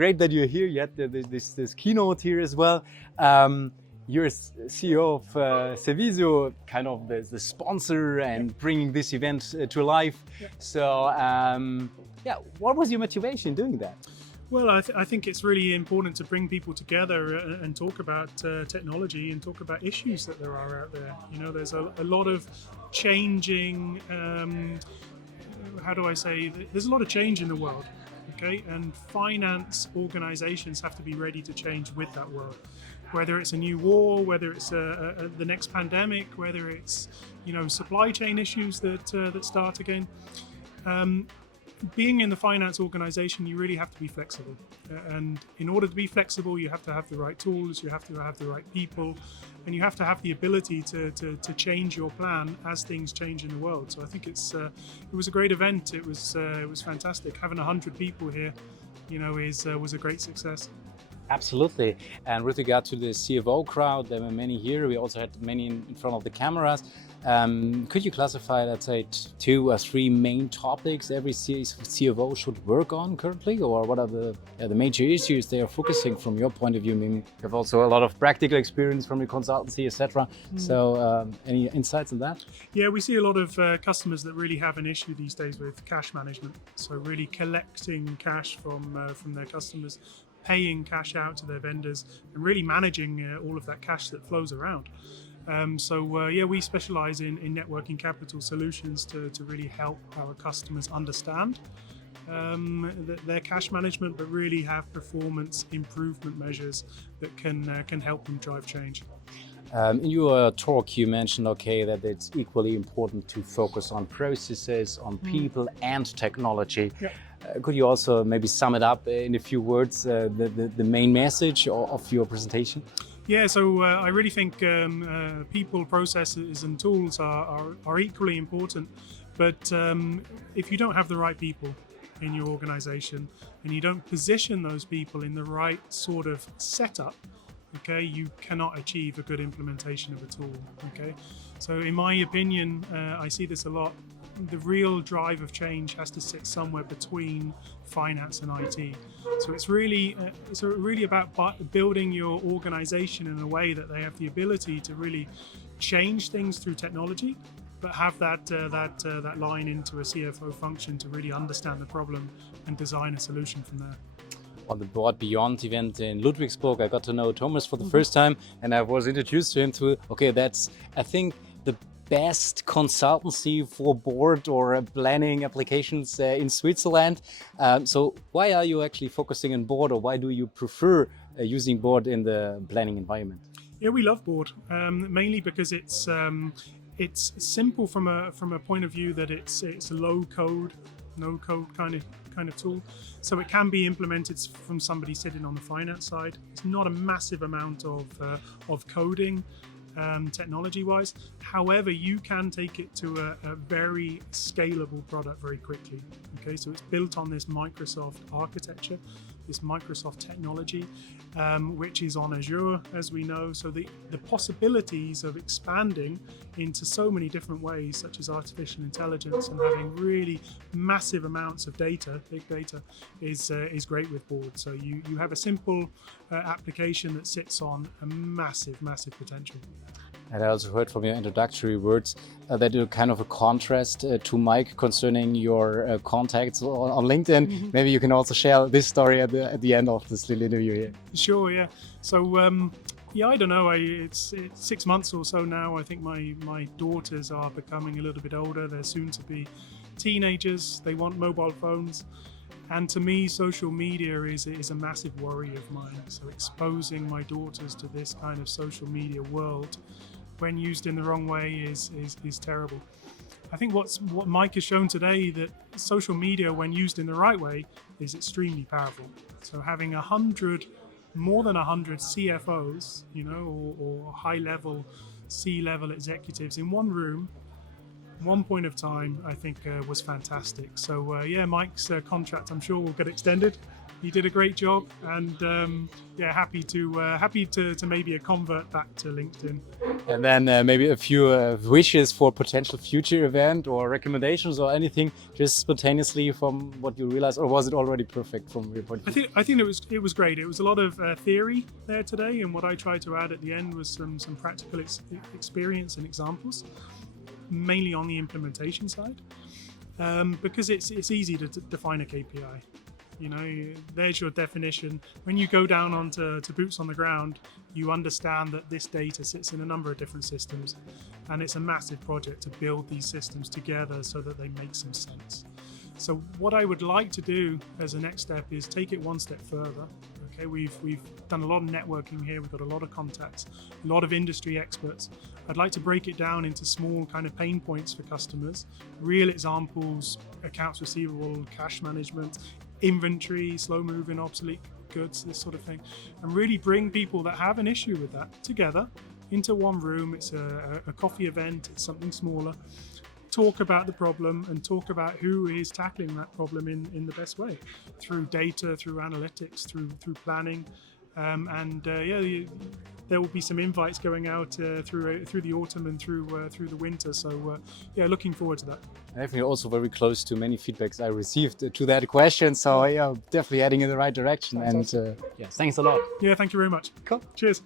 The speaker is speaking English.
great that you're here. You had this keynote here as well. You're CEO of Sevisio, kind of the sponsor and bringing this event to life. Yeah. So, what was your motivation doing that? Well, I think it's really important to bring people together and talk about technology and talk about issues that there are out there. You know, there's a lot of changing, there's a lot of change in the world, okay? And finance organizations have to be ready to change with that world. Whether it's a new war, whether it's the next pandemic, whether it's, you know, supply chain issues that start again. Being in the finance organization, you really have to be flexible. And in order to be flexible, you have to have the right tools, you have to have the right people, and you have to have the ability to change your plan as things change in the world. So I think it was a great event. It was fantastic. Having 100 people here, you know, was a great success. Absolutely. And with regard to the CFO crowd, there were many here. We also had many in front of the cameras. Could you classify, let's say, 2 or 3 main topics every CFO should work on currently? Or what are the major issues they are focusing from your point of view? Maybe you have also a lot of practical experience from your consultancy, etc. So any insights on that? Yeah, we see a lot of customers that really have an issue these days with cash management. So really collecting cash from their customers, paying cash out to their vendors, and really managing all of that cash that flows around. We specialize in networking capital solutions to really help our customers understand their cash management, but really have performance improvement measures that can help them drive change. In your talk, you mentioned, that it's equally important to focus on processes, on people and technology. Yeah. Could you also maybe sum it up in a few words, the main message of your presentation? Yeah, so I really think people, processes and tools are equally important. But if you don't have the right people in your organization and you don't position those people in the right sort of setup, okay, you cannot achieve a good implementation of a tool, okay? So in my opinion, I see this a lot. The real drive of change has to sit somewhere between finance and IT. So it's really about building your organization in a way that they have the ability to really change things through technology, but have that line into a CFO function to really understand the problem and design a solution from there. On the Board Beyond event in Ludwigsburg, I got to know Thomas for the first time, and I was introduced to him that's, I think, the best consultancy for board or planning applications in Switzerland. So why are you actually focusing on board, or why do you prefer using board in the planning environment? Yeah, we love board, mainly because it's simple from a point of view that it's a low code, no code kind of tool. So it can be implemented from somebody sitting on the finance side. It's not a massive amount of coding. Technology-wise. However, you can take it to a very scalable product very quickly. Okay, so it's built on this Microsoft architecture, this Microsoft technology, which is on Azure, as we know. So the possibilities of expanding into so many different ways, such as artificial intelligence and having really massive amounts of data, big data, is great with board. So you have a simple application that sits on a massive potential. And I also heard from your introductory words that you're kind of a contrast to Mike concerning your contacts on LinkedIn. Mm-hmm. Maybe you can also share this story at the end of this little interview here. Sure, yeah. So, I don't know. It's 6 months or so now. I think my daughters are becoming a little bit older. They're soon to be teenagers. They want mobile phones. And to me, social media is a massive worry of mine. So exposing my daughters to this kind of social media world, when used in the wrong way, is terrible. I think what Mike has shown today, that social media, when used in the right way, is extremely powerful. So having more than 100 CFOs, or high-level, C-level executives in one room, one point of time, I think was fantastic. So Mike's contract, I'm sure, will get extended. You did a great job, and yeah, happy to maybe convert back to LinkedIn. And then maybe a few wishes for potential future event or recommendations or anything, just spontaneously from what you realized, or was it already perfect from your point of view? I think it was great. It was a lot of theory there today, and what I tried to add at the end was some practical experience and examples, mainly on the implementation side, because it's easy to define a KPI. You know, there's your definition. When you go down onto boots on the ground, you understand that this data sits in a number of different systems, and it's a massive project to build these systems together so that they make some sense. So what I would like to do as a next step is take it one step further. Okay, we've done a lot of networking here. We've got a lot of contacts, a lot of industry experts. I'd like to break it down into small kind of pain points for customers, real examples, accounts receivable, cash management, inventory, slow moving, obsolete goods, this sort of thing, and really bring people that have an issue with that together into one room. It's a coffee event, it's something smaller. Talk about the problem and talk about who is tackling that problem in the best way, through data, through analytics, through planning, yeah, there will be some invites going out through the autumn and through the winter. So yeah, looking forward to that. Definitely also very close to many feedbacks I received to that question. So yeah, definitely heading in the right direction. And yeah, thanks a lot. Yeah, thank you very much. Cool. Cheers.